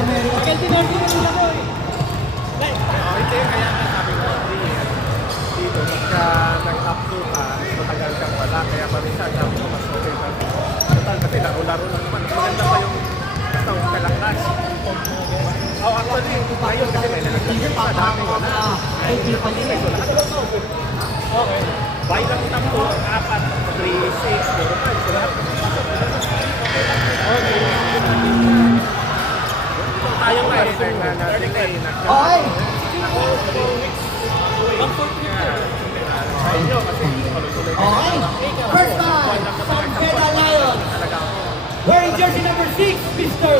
America. Kelvin Martin na nila boy. Hindi, kaya nga sabi ko, dito, pagka nag-up to ka, matagal kang wala, kaya paminsan sabi ko, mas okay ka. Total, kasi laro-laro lang naman. Maganda pa yung basta huwag ka lang clash. Actually, ayun kasi may nalagyan pa, dami wala. Okay. Buy lang yung tampo, 4, 3, 6, 4, 5, so lahat. Okay. Tayo nga eh, Okay. Okay. First time, San Pedro Lion. Wearing jersey number 6, Mr.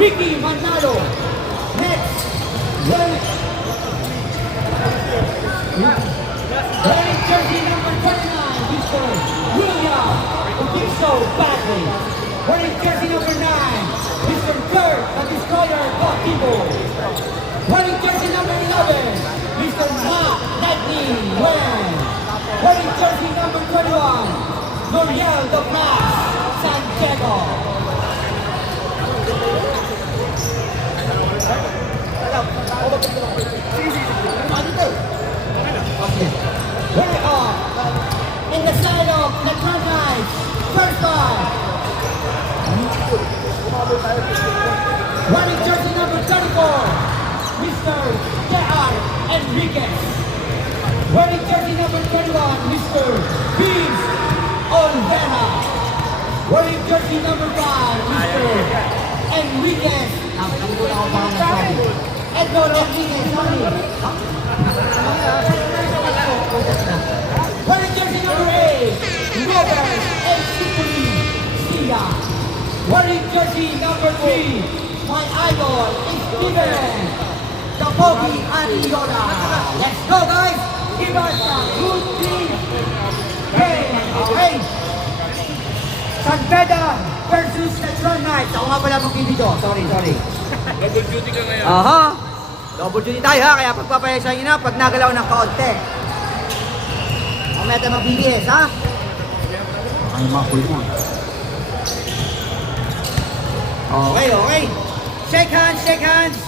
Ricky Manalo. Next, wearing jersey number 29, Mr. William Ubiso Badley. Wearing jersey number 9, Mr. Kurt, the Destroyer Gotibo. Wearing jersey number 11, Mr. Matt Lightning Wen. Wearing jersey number 21, Noriel the Flash Santiago. Okay. We're on. In the side of the Knights, first one. Wearing jersey number 34, Mr. J.R. Enriquez. Wearing jersey number 21, Mr. Vince Olvera. Wearing jersey number 5, Mr. Enriquez. Edward Enriquez, sorry. Wearing jersey number 8, Robert and Symphony Sia. Wearing jersey number 3, my idol is Steven, the Pogi Ariola. Let's go guys! Give us a good team. Hey, okay. San Pedro versus Central Knights. Ako nga pala mag-video. Sorry. Double duty ka ngayon. Aha. Double duty tayo ha, kaya pagpapayasan nyo na pag nagalaw ng kaunti. Mamaya tayo mag-BBS ha. Ay, mga kulmo. Okay. Shake hands.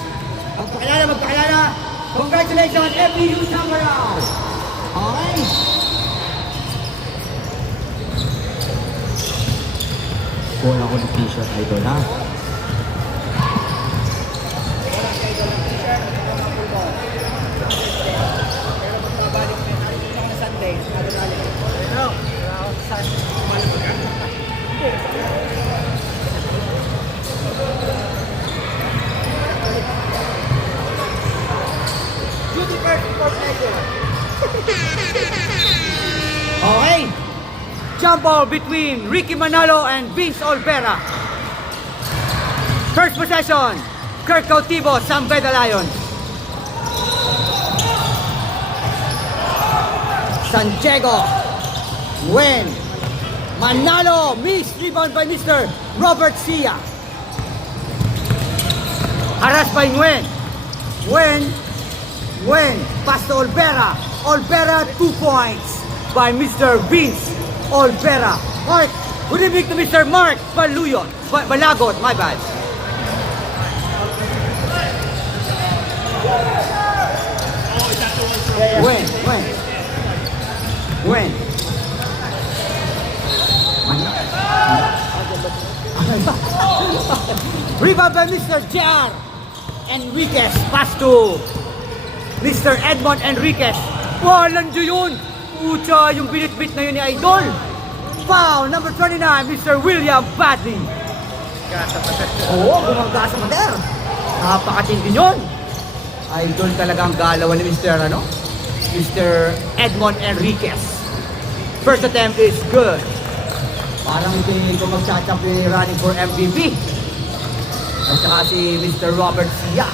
Magpakilala. Congratulations, FPU Samara. Okay. Kuha ako ng t-shirt, idol ha. Okay. Jump ball between Ricky Manalo and Vince Olvera. First possession, Kirk Cautivo, San Pedro Lions. Santiago, Wen, Manalo, miss, rebound by Mr. Robert Sia. Harass by Wen, pass to Olvera, 2 points by Mr. Vince Olvera. Mark, good evening to Mr. Mark Balagot, my bad. Wen. Rebound by Mr. J.R. Enriquez. Pass to Mr. Edmond Enriquez. Walang yun. Pucha, yung binit-bit na yun ni Idol. Foul, number 29, Mr. William Badley. Oo, bumangga sa pader. Napakatindi yun. Idol talagang galawan ni Mr. Edmond Enriquez. First attempt is good. Parang tingin ko magchat-champ running for MVP. At saka si Mr. Robert Sia.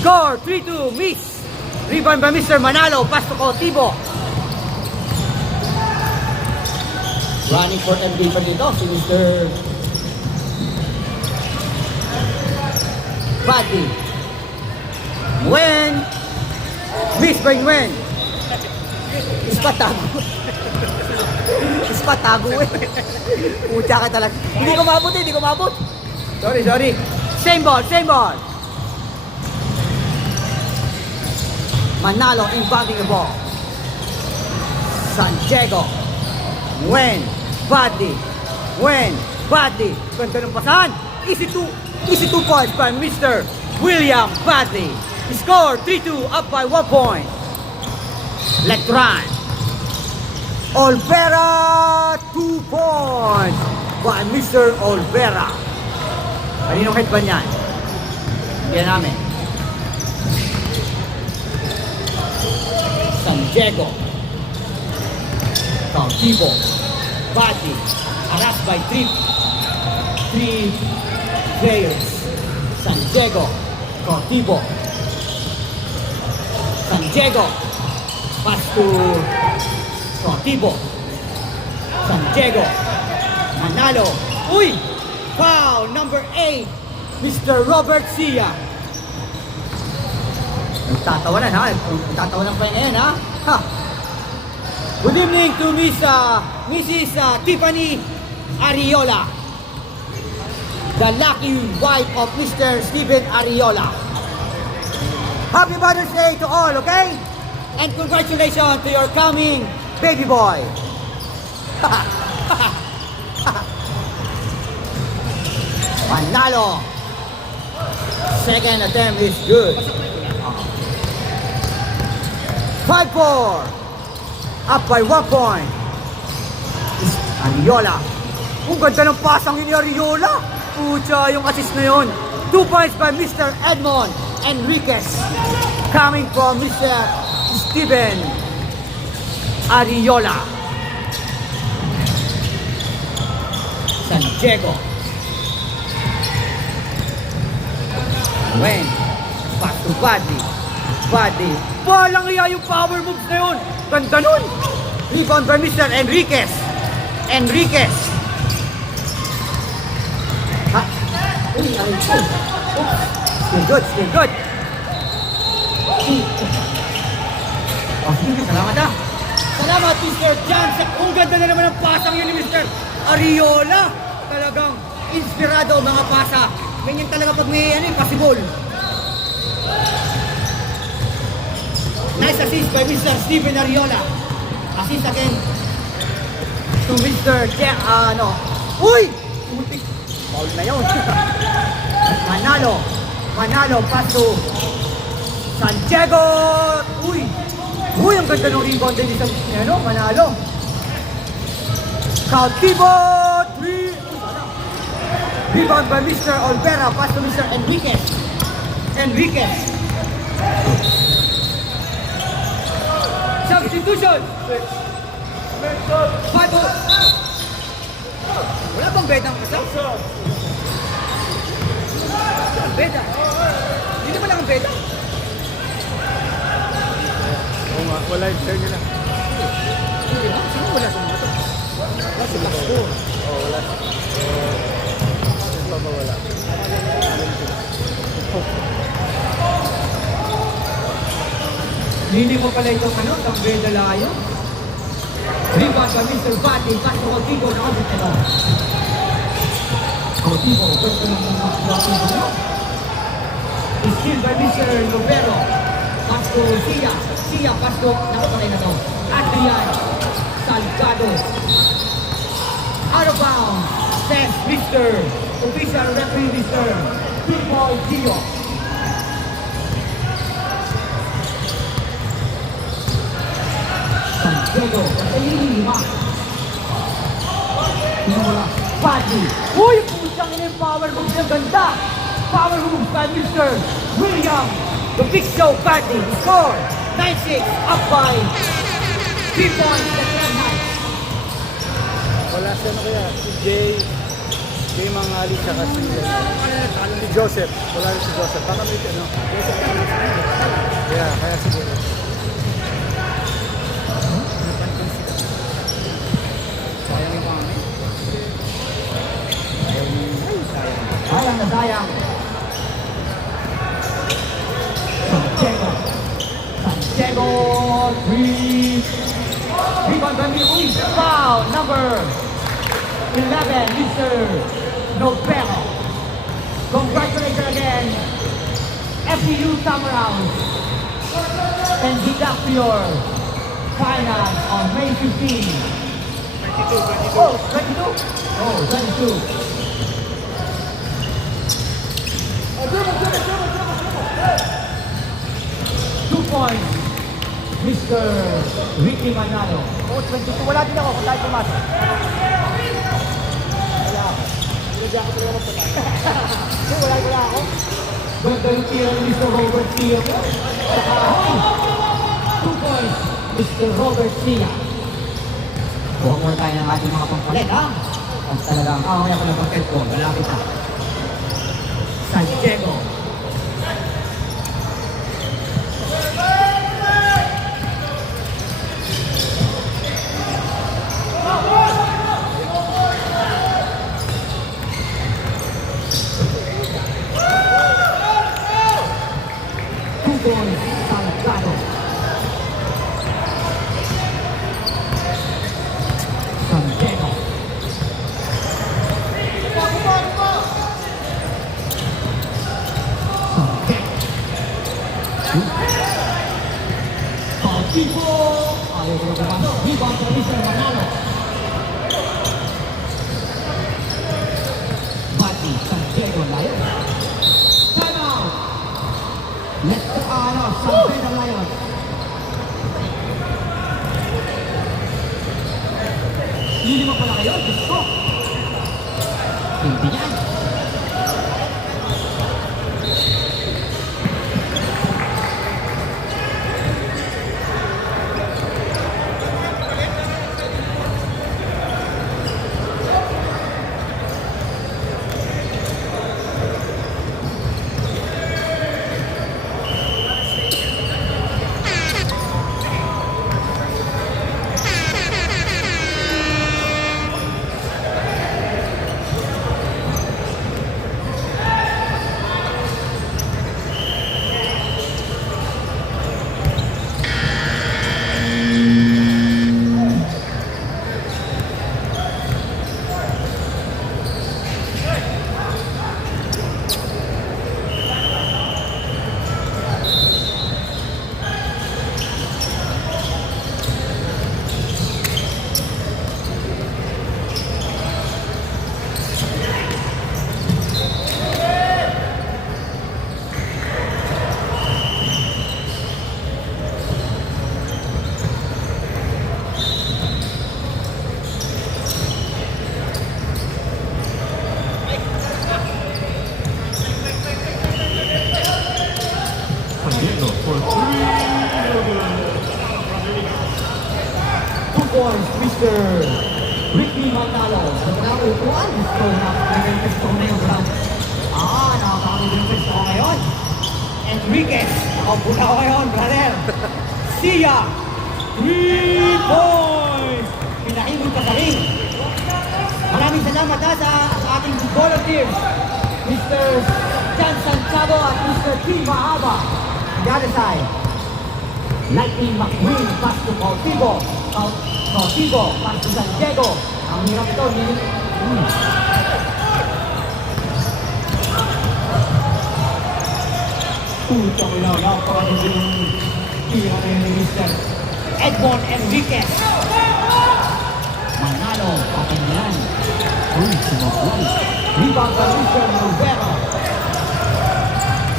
Score, 3-2, miss. Rebound by Mr. Manalo, pass to Cautivo. Running for MVP pa dito si Mr. Badley. Wen. Miss by Wen. Ispatago. Ispa, tago eh. Pucha ka talaga. Hindi ko mabot eh, hindi ko mabot. Sorry, sorry. Same ball, same ball. Manalo inbounding the ball. Santiago. When badly. Ganda ng pasahan. Easy two points by Mr. William Badley. Score 3-2, up by 1 point. Let's run. Olvera, 2 points by Mr. Olvera. Kaninong head ba niyan? Yan namin. Santiago. Cautivo. Badley. Harassed by 3 players. Santiago. Cautivo. Santiago. Pass to Cautivo. Santiago. Manalo. Uy! Foul number 8. Mr. Robert Sia. Nagtatawanan ha? Nagtatawanan pa ngayon ha? Ha? Good evening to Mrs. Tiffany Ariola, the lucky wife of Mr. Steven Ariola. Happy Mother's Day to all, okay? And congratulations to your coming baby boy. Manalo. Second attempt is good. 5-4. Up by 1 point. Ariola. Ang ganda ng pasang yun ni Ariola. Pucha, yung assist na yun. 2 points by Mr. Edmond Enriquez. Coming from Mr. Steven Ariola. Santiago. When? Pass to Badley. Walang iya yung power moves na yun. Ganda nun. Rebound by Mr. Enriquez. Ha? Uy, aray ko. Still good. Oh, salamat ah. Salamat, Mr. Johnson. Ang ganda na naman ang pasang yun ni Mr. Ariola. Talagang inspirado mga pasa. Ganyan talaga pag may possible. Nice assist by Mr. Steven Ariola. Assist again to Mr. Uy! Umutik. Foul na yun. Manalo. Pass to Santiago. Uy, ang ganda ng rebound din sa Manalo. Cautivo. 3. Rebound by Mr. Olvera. Pass to Mr. Enriquez. Substitution! 5-0. Wala bang bedang kasal? Beda. Hindi naman lang ang beda. Oo nga, wala yung share nila. Hindi ba? Sino wala sa mga to? Wala si Blacksto. Oo, wala. Sino ba wala? Hindi mo pala itong ang beda layo. Rebound by Mr. Badley. Pass to Cautivo na abot ito. Cautivo. Gusto ng mga Cautivo nyo. Steal by Mr. Lovero. Pass to Sia. Pass to, nakapalay na to. Adrian Salgado. Out of bounds. Says Mr. Official Referee Mr. Paul Gio. Santiago. Badley. Uy, pusang ina yung power moves ng ganda. Power moves by Mr. William. The Big Show Badley. Score 9-6. Up by 3 points. Wala siya kaya, si Jay Mangali tsaka si Joseph. Wala rin si Joseph. Baka may Joseph na lang. Yeah, kaya siguro. Sayang yung kami. Sayang na sayang. Santiago. 3. Rebound by Mr. Foul number 11, Mr. Novero. Congratulations again, FPU Summer House. And good luck to your final on May 15. 22. Oh, 22? Oh, 22. 2 points, Mr. Ricky Manalo. Oh, 22. Wala din ako kung tayo pumasok. Wala ako. Hindi ako talaga magpapasok. Wala ako. Ganda yung tira ni Mr. Robert Sia. Saka 2 points, Mr. Robert Sia. Huwag mo tayo ng ating mga pangkulit, ha? At talagang, kaya ko ng pangkit ko, malapit na. San Diego. Tubon Salgado. San Diego. Tipo, ayaw ko na pasok. Rebound sa Mr. Manalo. Bati, San Diego Lion. Time out. Let's go, San Diego Lion. Hindi mo pala kayo, Diyos ko. Hindi yan. Points, Mr. Ricky Manalo. Sa mga upuan, gusto na nag-gusto na yung brand. Nakakapag-gusto ko ngayon. Enriquez, nakapula ko ngayon, brother. Sia, 3 points. Pinahimod ka sa ring. Maraming salamat sa ating volunteers, Mr. Jan Santiago at Mr. T. Mahaba. The other side, Lightning McQueen, pass to Cautivo. Cautivo, pass to San Diego. Ang hirap ito, Puta ko lang, napakaganda yung tira na yun ni Mr. Edmond Enriquez. Manalo, pakanyan. Sumabay. Rebound by Mr. Novero.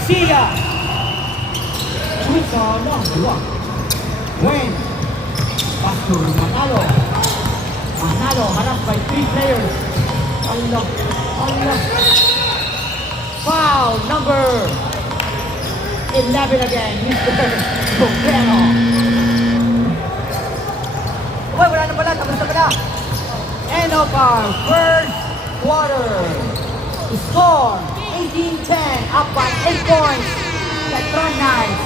Sia. Puta lang, dua. Gwen. Pastor Manalo. Manalo, harap by 3 players. Allah. Foul number 11 again, Mr. Novero. Uy, wala na pala. Tapos na pala. End of our first quarter. Score 18-10, up by 8 points. Letron Knights.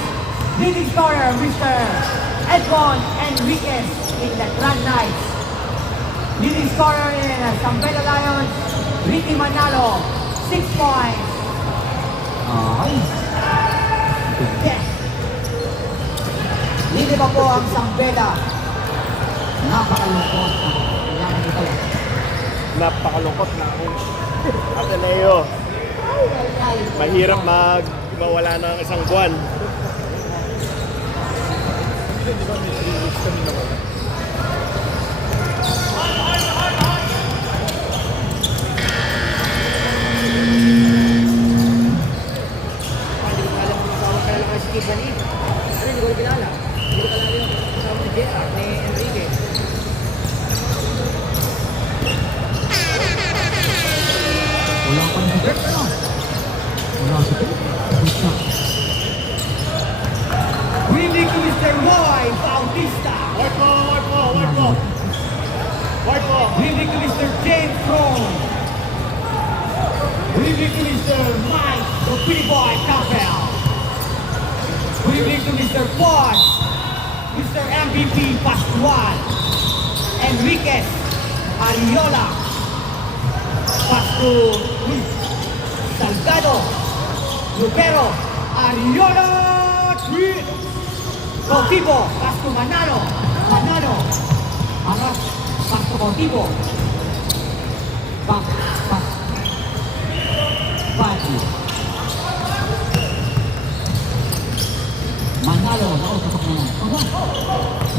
Leading scorer, Mr. Edmond Enriquez in Letron Knights. Leading scorer in San Pedro Lions, Ricky Manalo, 6 points. Yes. Leading pa po ang San Beda. Napakalungkot na nangyari ito. Napakalungkot na ako. Ateneo, mahirap mawala ng isang buwan. Di ba may 3 weeks kami nawala? Hindi ko alam kung kasama ka lang si Tiffany. Ano, hindi ko rin kilala. Hindi ko kilala yung kasama ni JR, ni Enrique. Wala pa rin si Bert, ano? Wala si Bert. Good shot. Winning to Mr. Roy Bautista. White ball, white ball, white ball. White ball. Winning to Mr. James Strong. Winning to Mr. Mike, the pretty boy Campbell. Winning to Mr. Pod, Mr. MVP Pascual, Enriquez, Ariola, Pascu, Salgado, Lupero, Ariola, Tweet, Cautivo, Pascu Manalo, Aras, Pasto Cautivo. Pati. Manalo, nausap na yan.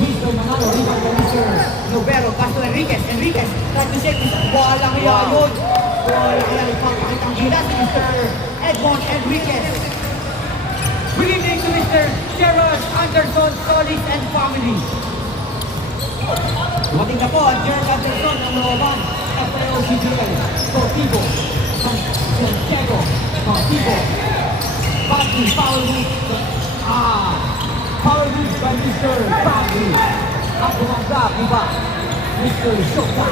Mr. Manalo, rebound by Mr. Lupero, Pascu Enriquez, try to shake this, walang kaya yun. Walang kaya ipapakitang gila si Mr. Edmond Enriquez. Winning to Mr. Gerald Anderson, Solis and family. Dumating na po ang Gerald Anderson ng looban. Rafael Fidel, Cautivo. Santiago, Cautivo. Pati, foul move. Foul move by Mr. Pati. At bumanggap, iba. Mr. Shota.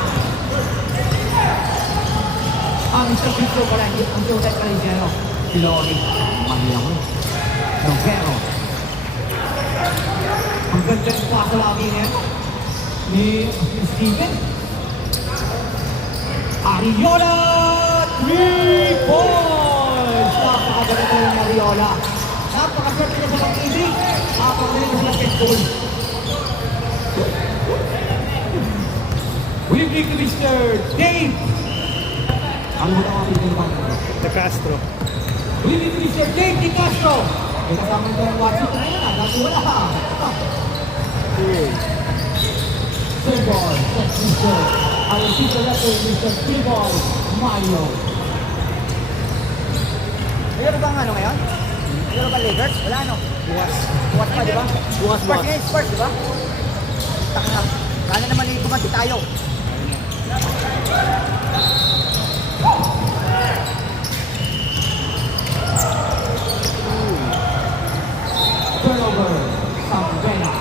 Ang Mr. Piso pala, ang showtime pala yung Zero. Si Lori. Mali ako. Novero. Ang ganda ng pasa lagi niya. Ni Steven. Ariola! 3 points! Napakaganda ko yung Ariola. Napakaswerte na sa pag-ibig. Napakaganda sa basketball. Winning to Mr. Dave. Ano ba ang ating pinapang? De Castro. Winning to Mr. Dave Di Castro. May kasama ko yung WhatsApp na yan. Dati wala. Playboy, that's Mr. Our teacher letter, Mr. Playboy, Mario. Mayroon bang ano ngayon? Mayroon ba Lakers? Wala ano? Bukas. Bukas pa, di ba? Bukas, Spurs bukas. ngayon, Spurs, di ba? Taka na. Kala naman yung kumanti tayo. Turnover, Sampena.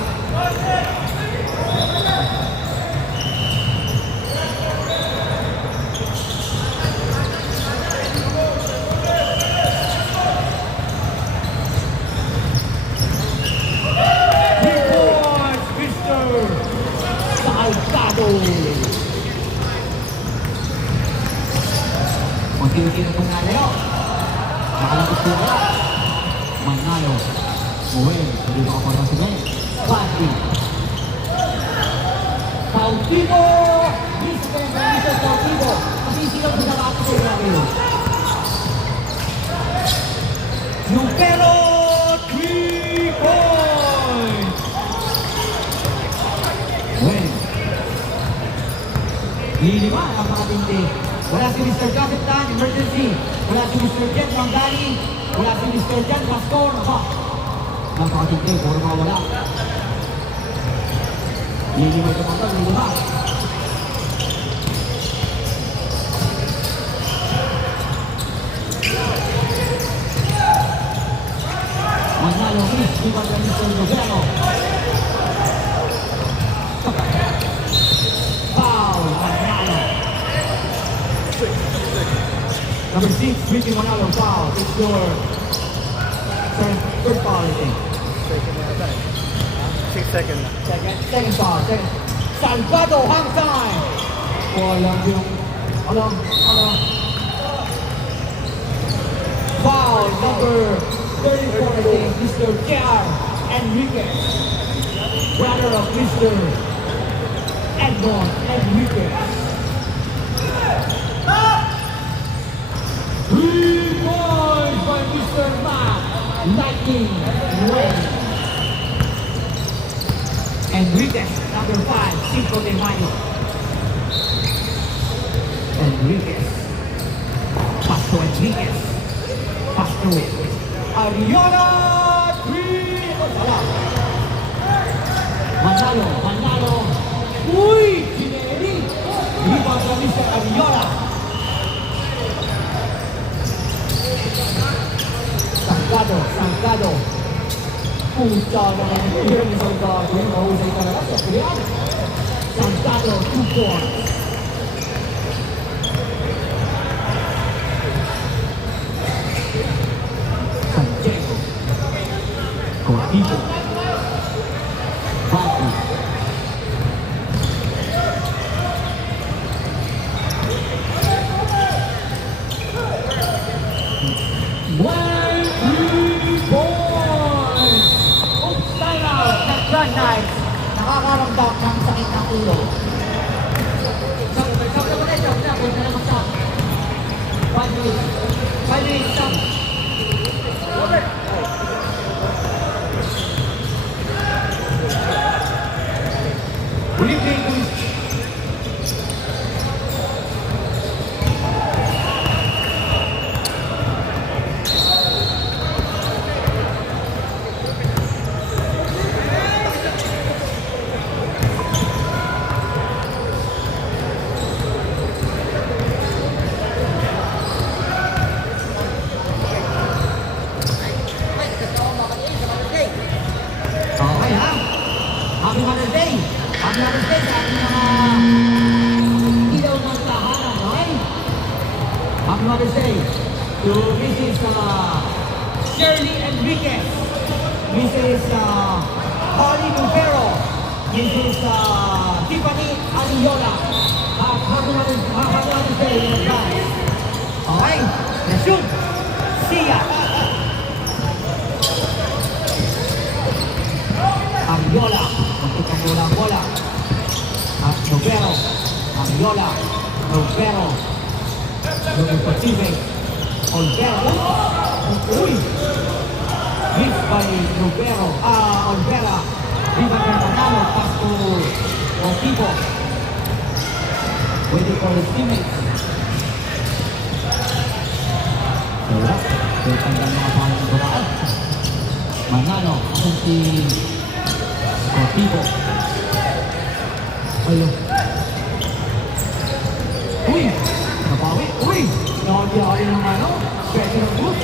Salgado. Unti-unti na itong nalayo. Nakalapit po ka. Manalo. Uwin, hindi ko ako na si Ben. Pati. Cautivo. Mr. Cautivo. Kasi sila pinakati ko yung nalayo. Lupero. 3 points. Uwin. Lilima, napakatindi. Wala si Mr. Kapitan, emergency. Wala si Mr. Jet Mangani. Wala si Mr. Jet Pastor. Napakatindi, puro mga wala. Lilima ito mga lilima. Manalo, Chris, iwan ka Mr. Novero. Foul, Manalo. Number 6, Ricky Manalo, foul. It's your third foul, I think. Second yata eh. 6 seconds na. Second foul. Salgado, hang time. Walang yung, alam. Foul number 34, I think, Mr. J.R. Enriquez. Brother of Mr. Edmond Enriquez. 3 points by Mr. Matt Lightning Ray. Enriquez, number 5, Cinco de Mayo. Enriquez. Pasto Enriquez. Pasto. Ariola! 3! Wala. Manalo, Manalo. Uy! Gineri! Rebound from Mr. Ariola. Sangkado, Sangkado. Pucha naman yung isang gagawin. Mahusay talaga sa Korean. Sangkado, 2 points. Santiago. Cortijo. Batu. One, 3 points! Oops, time out! Nag-run nice. Nakakaramdam ng sakit ng ulo. Stop na muna, stop na. Huwag na lang mag-stop. 1 minute. 5 minutes, stop. Replay, please. Okay ha? Happy Mother's Day! Happy Mother's Day sa ating mga ilaw ng tahanan, okay? Happy Mother's Day to Mrs. Shirley Enriquez, Mrs. Holly Nuvero, Mrs. Tiffany Ariola. Happy Mother's Day in advance. Okay? Na-shoot! See ya! Ariola, magtutang mula ang bola. At Novero, Ariola, Novero, Novero Pacific, Olvera. Uy! Hit by Novero, Olvera. Viva Manalo, pass to Otipo. Waiting for his teammates. Wala, tanggal mga pangalan ng buraan. Manalo, kung si Otipo. Ayun. Uy! Nabawi. Uy! Nakagiyari ng ano? Pwede ng boot.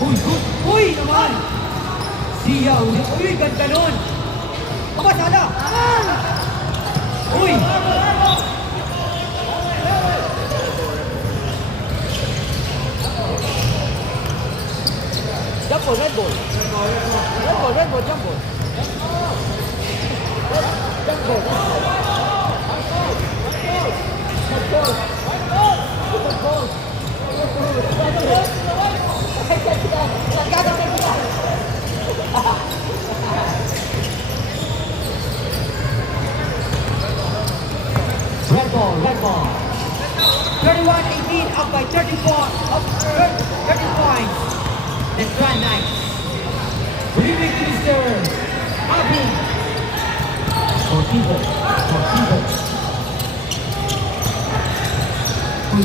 Uy! Good! Uy! Naman! Siya! Uy! Ganda nun! Aba! Sana! Uy! Jump ball, red ball. Red ball, red ball, jump ball. Jump ball. Red ball, red ball. 31-18, up by 30 points. Let's run nice. Remake Mr. Abu. Cortijo. Uy.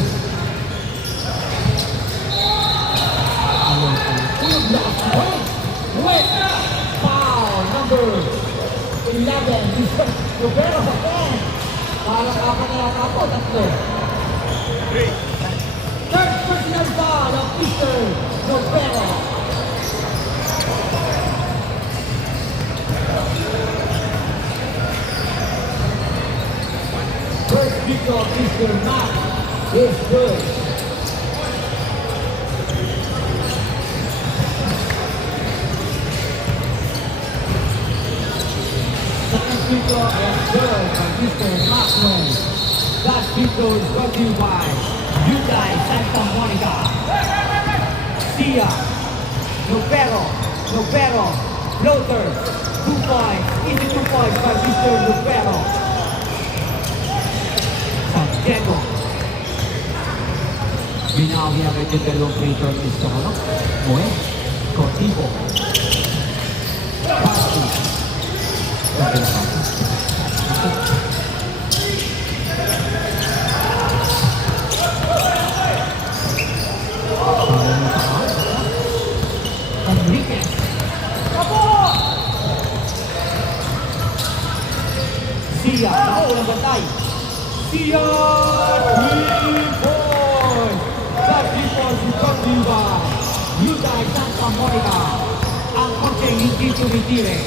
Wait. Foul number 11. Mr. Novero sa 10. Parang apat na yata ako. Tatlo. Third personal foul of Mr. Novero. First pick of Mr. Matt is good. Second pick of is good by Mr. Maxwell. That pick is brought to you by Hyundai Santa Monica. Sia, Novero, floater, 2 points. Easy 2 points by Mr. Rivero. Santiago. Binawi agad yung dalawang free throw ni Solo. Moe. Cortivo. Pasti. Sabi na pati. Enriquez. Sia, ako ng bantay. Sia, 3 points. Sa 3 points, brought to you by Hyundai Santa Monica. Ang kotse hindi tumitire.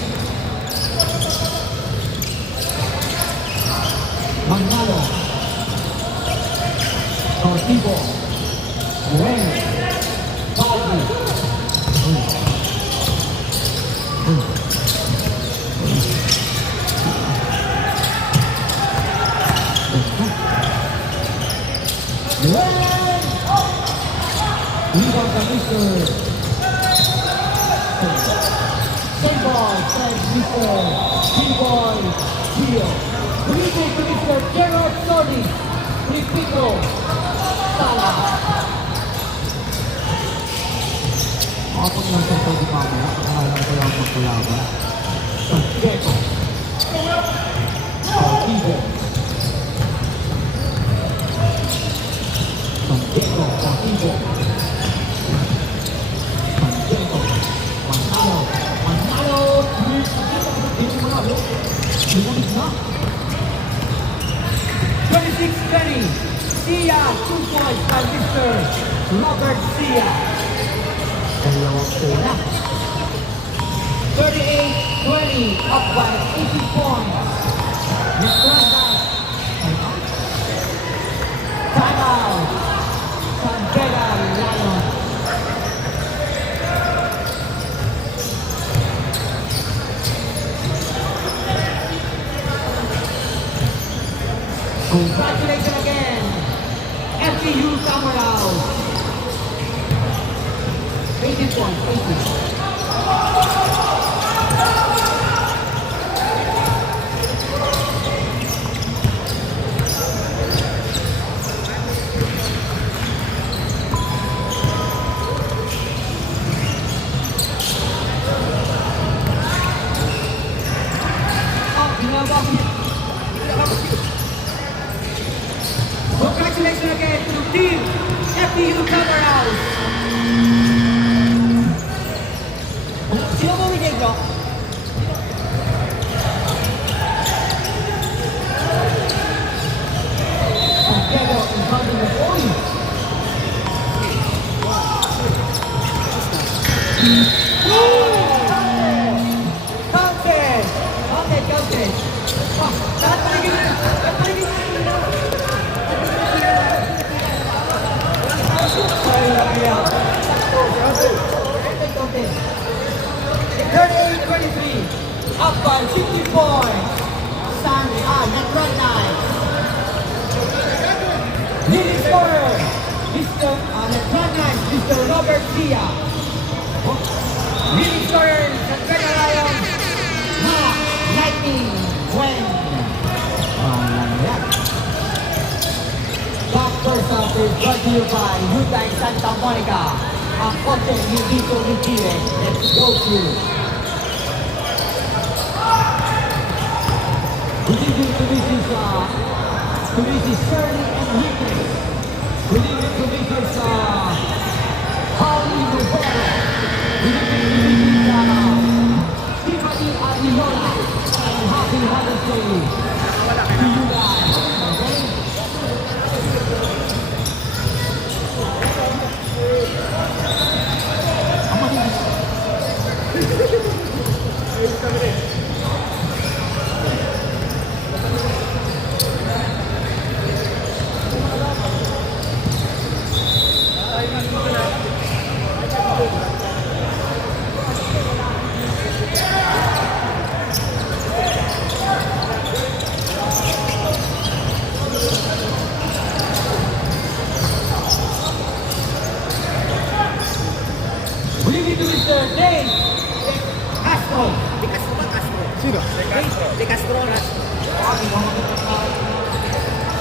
Manalo. Cortivo. Wen. Baldi. Rebound by Mr. Same ball, says Mr. T-Boy Gio. Rebound to Mr. Gerard Sodi. Ripito. Sala. Kapag lang sa Sodi mamaya, pagkakalang ito lang magkulaban. Santiago. Cortivo. Santiago, Cortivo. Santiago. Manalo. Manalo. Hindi mo na. Lumulit na. 26-20. Sia. 2 points by Mr. Robert Sia. Dalawang pula. 38-20. Up by 80 points. Time out. Santera Lion. Congratulations again, FPU Camarao. 80 points, 80. Congratulations again to Team FPU Camarao. Sino mo winning, bro? Santiago in front of the point. Counted! Counted! Lahat paligid! Lahat paligid! Sorry, Rabia. 38-23. Up by 50 points. Net run night. Leading scorer, Mr. Net run night, Mr. Robert Sia. Leading scorer, Santera Lion, Lightning Gwen. Back first half is brought to you by Hyundai Santa Monica. Ang kotse hindi tumitire. Let's go to Good evening to Mrs. Shirley Enriquez. Good evening to Mrs. Holly Rivero. Good evening to Mrs. Tiffany Aviola. And happy Mother's Day to you guys. Okay?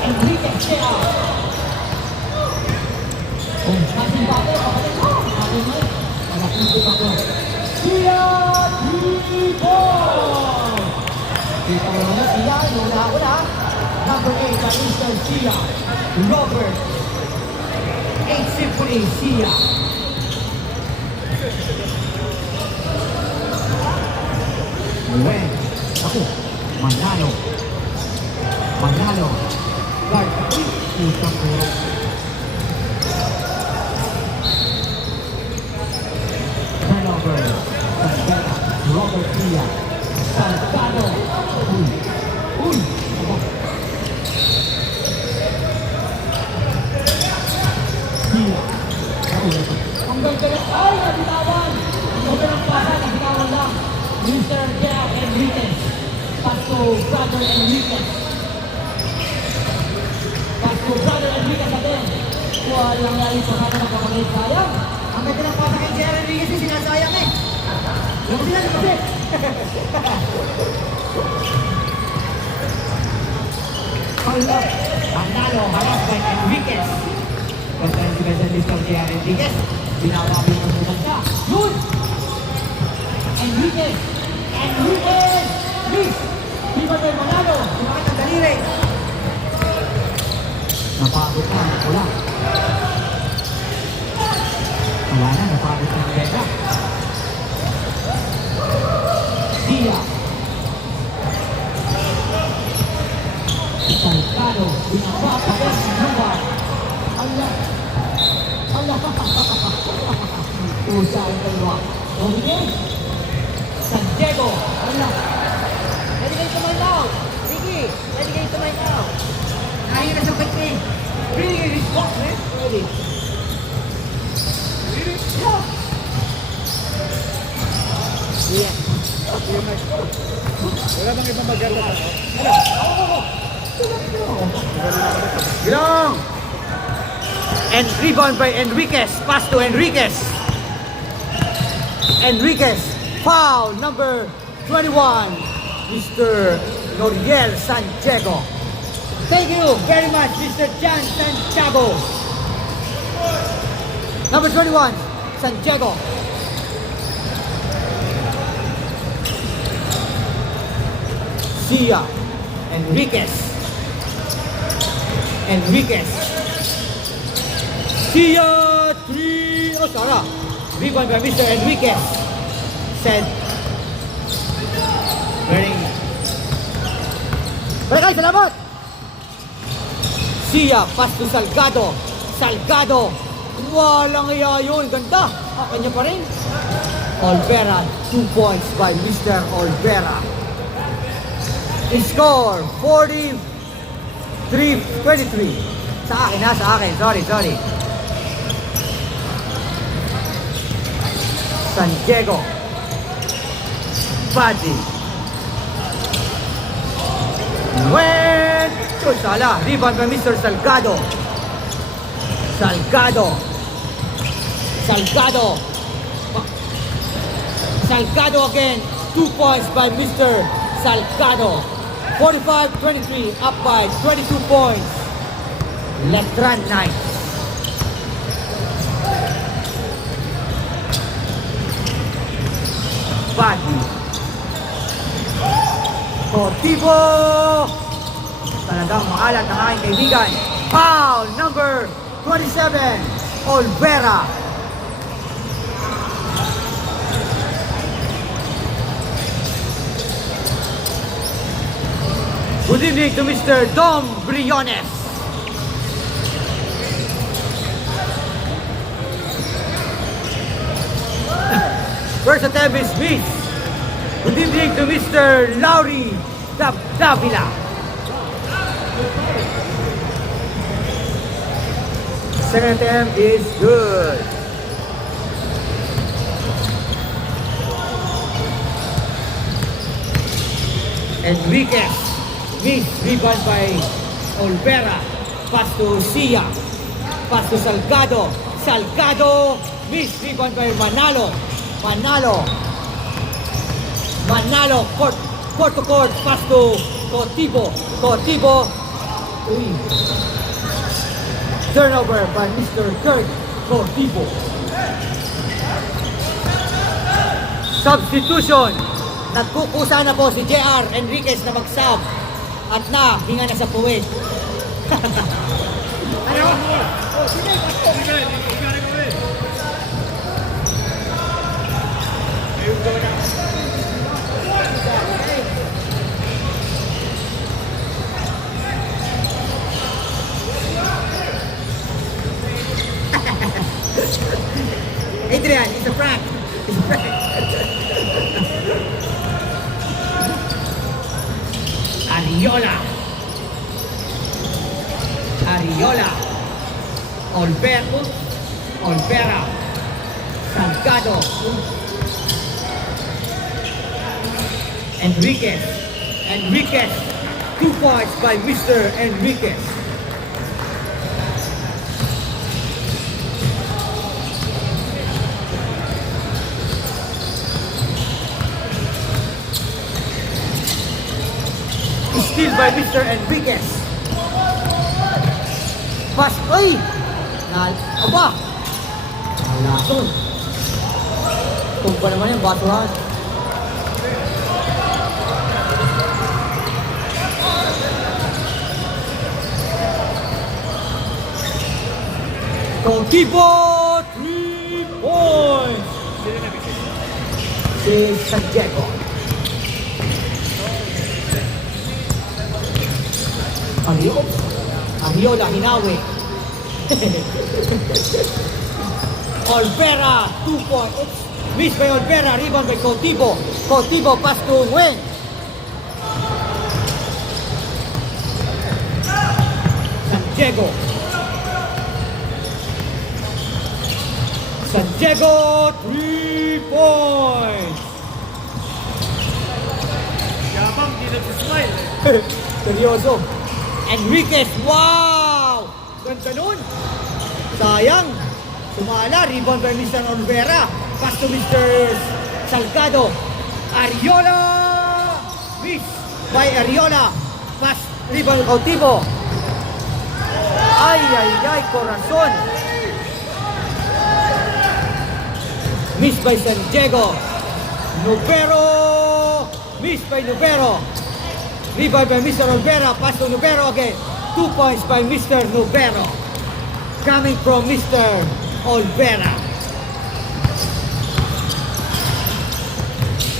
Enriquez stay out. Oh, masih bago, kapatid mo. Kapatid mo. Nakapunti ako. Sia T-Ball! Kita mo na Sia, wala. Number 8, by Mr. Sia. Robert. 8 Symphony, Sia. Wen. Ako. Manalo. Guard. Utang ko. Turnover. Sandera. Robert Sia. Salgado. Uy. Aba. Sia. Ang ganda. Ay, nabitawan. Ang ganda ng pasa, nabitawan lang. Mr. Gerald Enriquez. Pasto Brother Enriquez. Pasto Brother Enriquez natin. Walang lalim sa kanya ng kapatid. Sayang. Ang ganda ng pasa kay Gerald Enriquez yung sinasayang eh. Yung sila na kasi. Hold up. Manalo, harap by Enriquez. Basta yung special list of Gerald Enriquez. Binawabi ng bumagka. Yun! Enriquez! Miss! Di ba tayo manalo? Sumakit ang daliri. Napagod na, wala. Wala na, napagod na ang beda. Sia. Salgado, binaba pa rin ang lugar. Allah. Usa ang dalawa. Rodriguez. San Diego. Allah. Ready kayo tumayin out. Ricky, ready kayo tumayin out. Ayaw na sa quick me. Really, this box, man. Ready. Yeah. Yeah. Wala bang ibang maganda sa Gilong! And rebound by Enriquez. Pass to Enriquez. Enriquez. Foul number 21. Mr. Noriel Santiago. Thank you very much, Mr. Jan Santiago. Number 21, Santiago. Sia. Enriquez. Sia 3. Oh, Sarah. Rebound by Mr. Enriquez. Send. Very. Balik kayo, salamat! Sia, pass to Salgado. Walang iya yun. Ganda. Kanya pa rin. Olvera, 2 points by Mr. Olvera. Score 43-23. Sa akin. Sorry. Santiago. Paddy. Sala. Rebound by Mr. Salgado. Salgado again. 2 points by Mr. Salgado. 45-23. Up by 22 points. Letran Knight. Paddy. Cotibo! Talagang maalat ng aking kaibigan. Foul number 27, Olvera. Good evening to Mr. Dom Briones. First attempt is missed. Good evening to Mr. Lauri Davila. Second attempt is good. Enriquez. Miss. Rebound by Olvera. Pass to Sia. Pass to Salgado. Miss. Rebound by Manalo. Court to court. Pass to Cotibo. Uy, Turnover by Mr. Kurt Cortivo. Substitution. Nagkukusa na po si JR Enriquez na mag-sub. At hinga na sa puwet. Adrian, it's a prank. It's a prank. Ariola. Ariola. Olvera. Salgado. Enriquez. 2 points by Mr. Enriquez. Steal by Mr. Enriquez. Pass. Ay! Aba! Lason. Kung pa naman yung batuhan. Cortivo, 3 points! Si Santiago. Ariola, hinawi. Olvera, 2 points. Oops. Miss by Olvera, rebound by Cortivo. Cortivo, pass to Wen. Santiago, 3 points. Yabang, di nagsismile. Seryoso. Enriquez, wow! Ganda nun. Sayang. Sumala, rebound by Mr. Olvera. Pass to Mr. Salgado. Ariola! Miss by Ariola. Pass, rebound Cortivo. Ay, corazon. Miss by Santiago. Miss by Nubero. Rebound by Mr. Olvera. Pass to Nubero again. 2 points by Mr. Nubero. Coming from Mr. Olvera.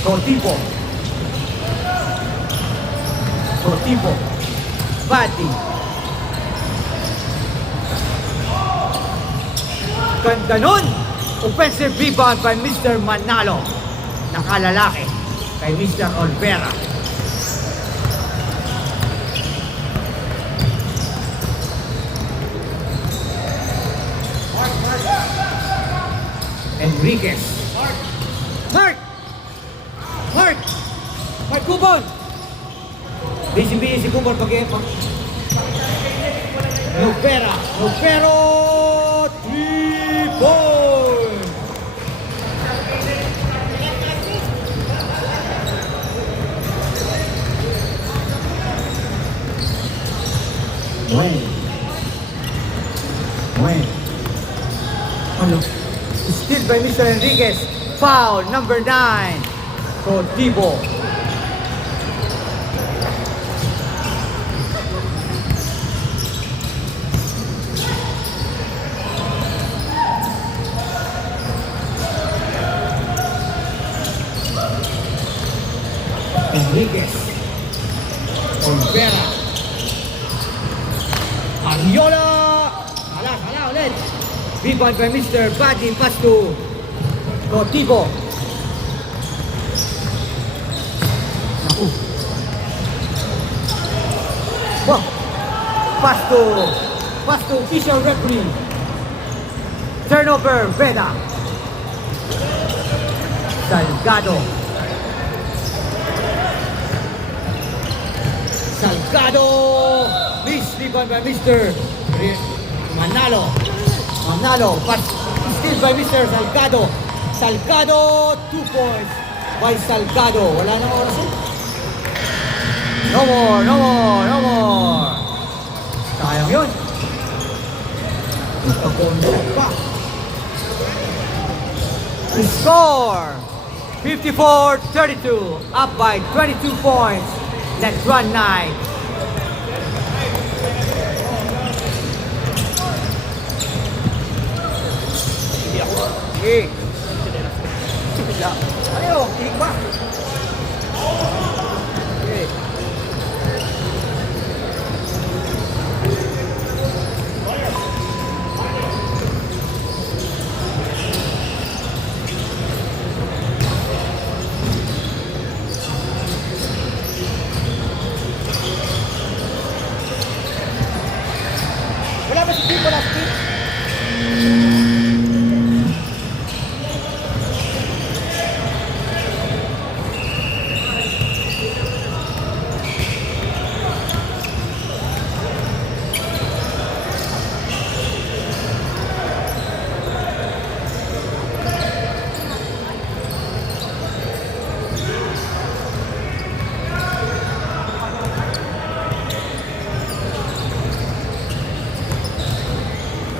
Cortivo. Bati. Ganda nun. Offensive rebound by Mr. Manalo. Nakalalaki kay Mr. Olvera. Enriquez. Mark Cubon. Busy si Cubon pag-epang. Nubero, 3 points. Wayne. Ano? Steal by Mr. Enriquez. Foul, number 9. Cortivo. Enriquez. Olvera. Ariola. Hala ulit. Rebound by Mr. Badi. Pass to Cortivo. Naku. Wow. Pass to official referee. Turnover, Veda. Salgado. Miss rebound by Mr. Manalo. Pass still by Mr. Salgado, 2 points by Salgado. Wala nang oras eh. No more. Sayang yun. Gusto ko pa. Score 54-32, up by 22 points. Let's run 9. Okay. Ayo, tinig ba? Okay. Wala ba si Tito last week?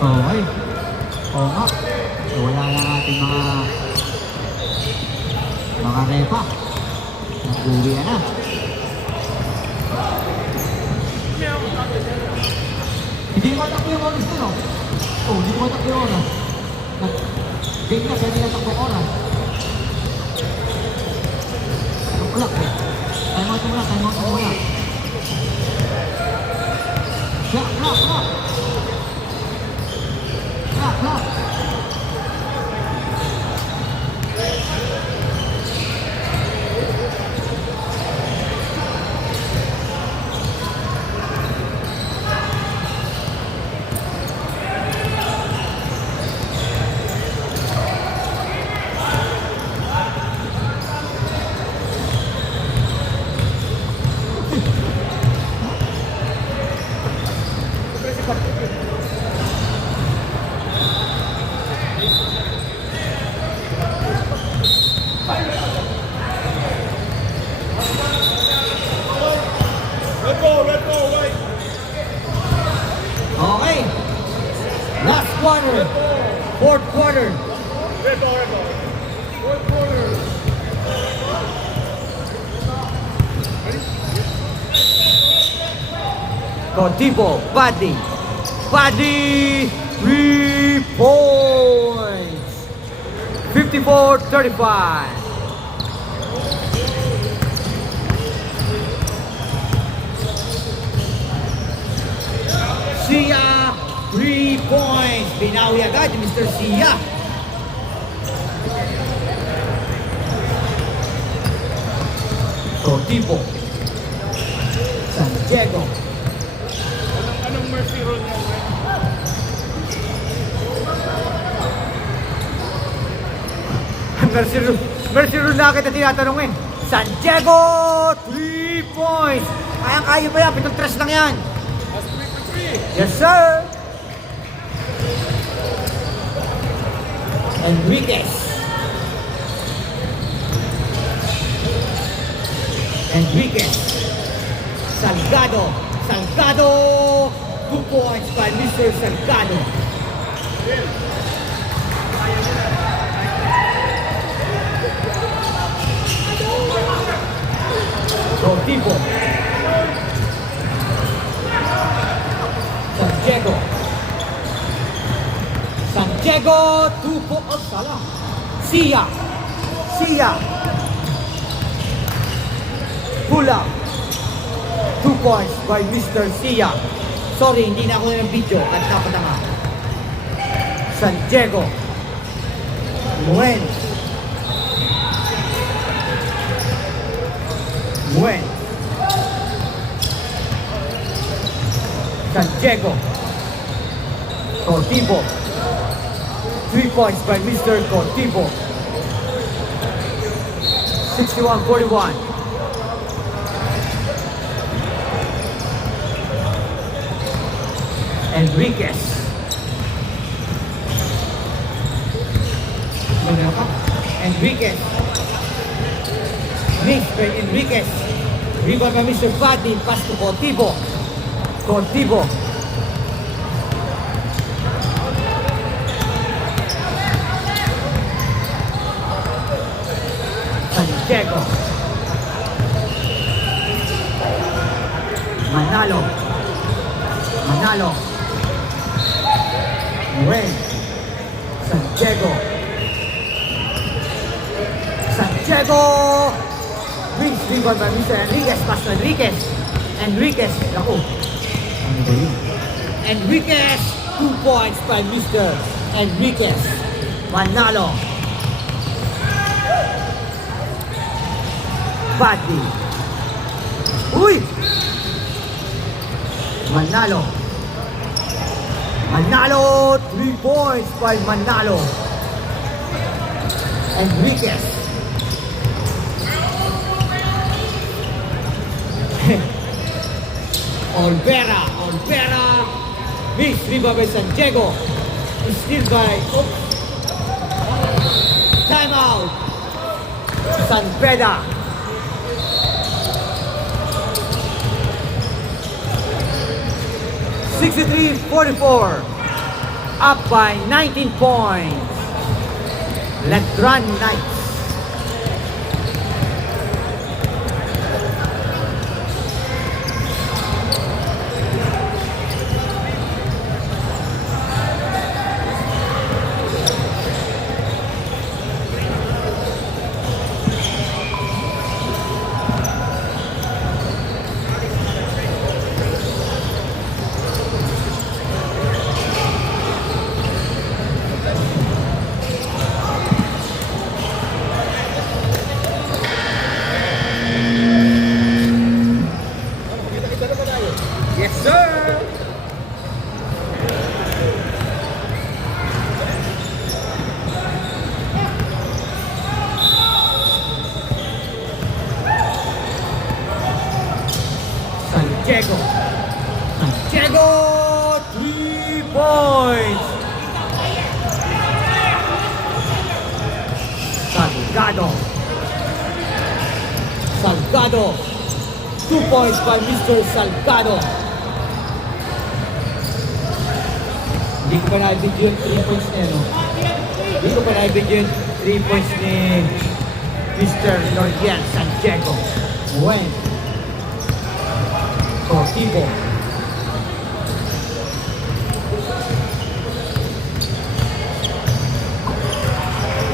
Okay. Oo nga. Wala lang ating mga repa. Nag-uwi na. Hindi ko matakbo yung oras ko, no? Oo, hindi ko matakbo yung oras. Game na, pwede na takbo oras. Ang ulak eh. Time out muna, time out muna. Clock. Clock. Red ball, right. Okay. Last quarter. Fourth quarter. Red ball. Fourth quarter. Contipo, Buddy, 3 points. 54-35. Sia, 3 points. Binawi agad ni Mr. Sia. Contipo, San Diego. Anong mercy rule niya, right? Mercy rule na kita tinatanong eh. San Diego, 3 points. Kaya pa yan, 7-3 lang yan. That's 3 for 3. Yes, sir. Enriquez. Salgado. 2 points by Mr. Salgado. Contipo. San Diego, 2 points. Salah. Sia. Pula. 2 points by Mr. Sia. Sorry, hindi na ako ng video at napatama. San Diego. Muen. San Diego. Contipo. 3 points by Mr. Contipo. 61-41. Enriquez. Mixed by Enriquez. Rebound by Mr. Fati. Pass to Contipo. Santiago. Manalo. Manalo. Wen. Santiago. Santiago. Wins rebound by Mr. Enriquez. Pass to Enriquez. Enriquez. Naku. Ano ba yun? Enriquez. 2 points by Mr. Enriquez. Manalo. Bati. Uy! Manalo. Manalo. 3 points by Manalo. Enriquez. Olvera. Olvera. Miss rebound by Santiago. Steal by... Oops. Timeout. San Pedro. (63-44) up by 19 points. Let's run Knights. Yes, sir! Santiago. Santiago! 3 points! Salgado. Salgado. 2 points by Mr. Salgado. Hindi ko pa na-video yung 3 points niya, no? Hindi ko pa na-video yung 3 points ni Mr. Lorian Santiago. Buen. Cortivo.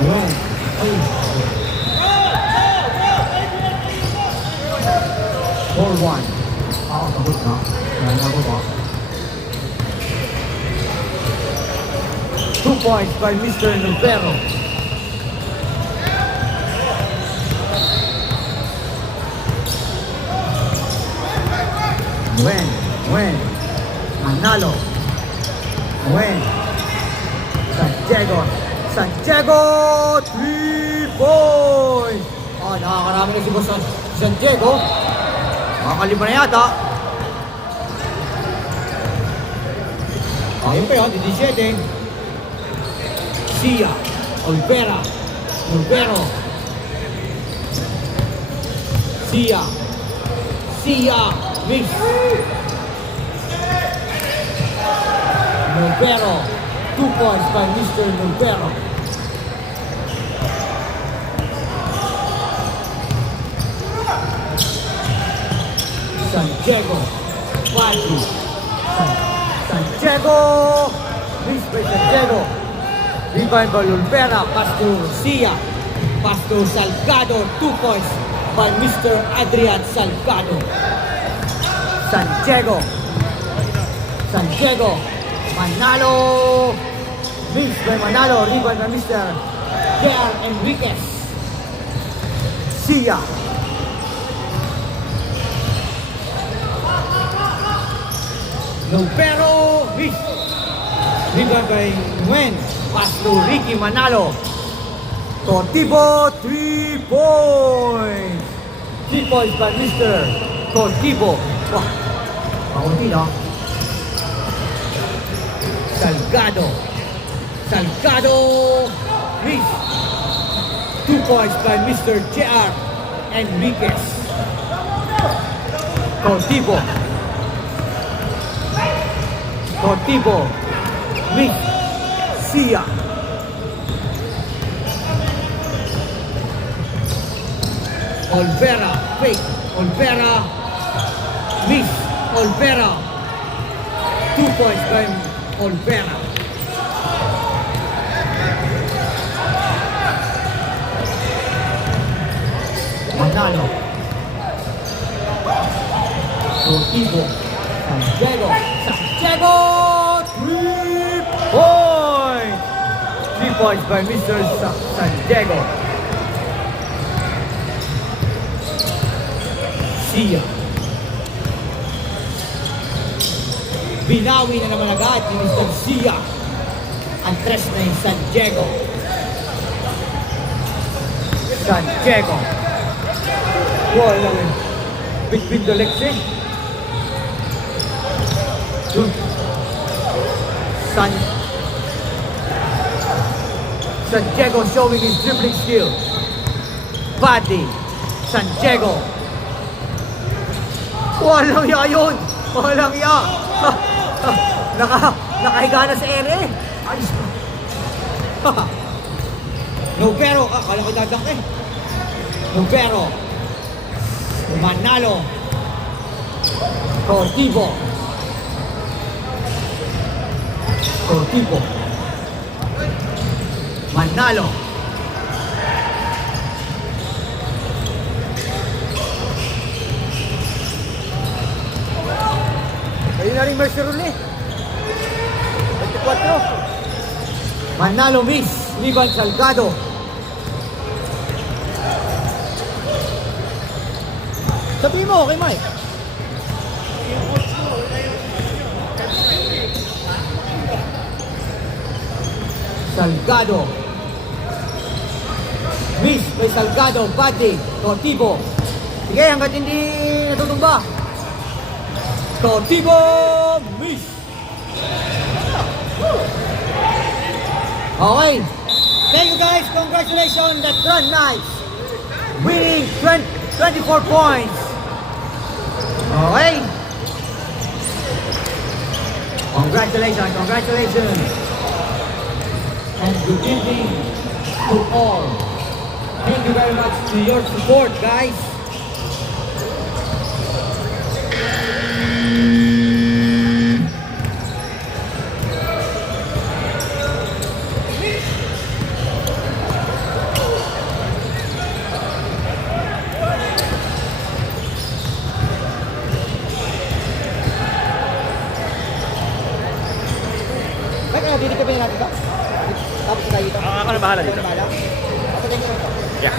Buen. Ay. 4-1. Ako, sabot na. Kaya ako ba? 2 points by Mr. Novero. Buen. Manalo. Buen. Santiago. Santiago! 3 points! Oh, nakakarami na si Boss Santiago. Makakalima na yata. Ayun pa yun, 17. Sia, Olvera, Olvero. Sia, Miss. Olvero, 2 points by Mr. Olvero. Santiago, Pati. Santiago, Miss by Santiago. Rebound by Olvera, pass to Sia, pass to Salgado, 2 points by Mr. Adrian Salgado. Santiago, Manalo, missed by Manalo, rebound by Mr. J.R. Enriquez. Sia. Novero, missed. Rebound by Nguyen. Pass to Ricky Manalo. Cortivo, 3 points. 3 points by Mr. Cortivo. Wah, kaunti na. Salgado, miss. 2 points by Mr. J.R. Enriquez. Cortivo, miss. Sia. Olvera, fake. Olvera, miss. Olvera. 2 points by Olvera. Manalo. Rotivo. Santiago. Santiago! 3 points! 3 points by Mr. Santiago. Sia. Binawi na naman agad ni Mr. Sia. Ang tres na yung Santiago. Santiago. Wala lang. Between the legs eh. Santiago showing his dribbling skill. Body. Santiago. Walang iya yun. Walang iya. Nakahiga na sa ere. Ayos. No pero. Kala ko dadak eh. No pero. Manalo. Cortivo. Cortivo. Manalo. Ayun na rin Mercer uli. 24. Manalo miss. Ivan Salgado. Sabihin mo, okay Mike. Salgado. Miss, may Salgado, body, Cortivo. Sige, hanggat hindi natutumba. Cortivo, miss. Okay. Thank you guys. Congratulations. That's run nice. Winning 24 points. Okay. Congratulations. Congratulations. And good evening to all. Thank you very much to your support, guys. Kaya dito kami natin ba? Tapos tayo dito. Ako na bahala dito. Tapos tayo dito. Yeah.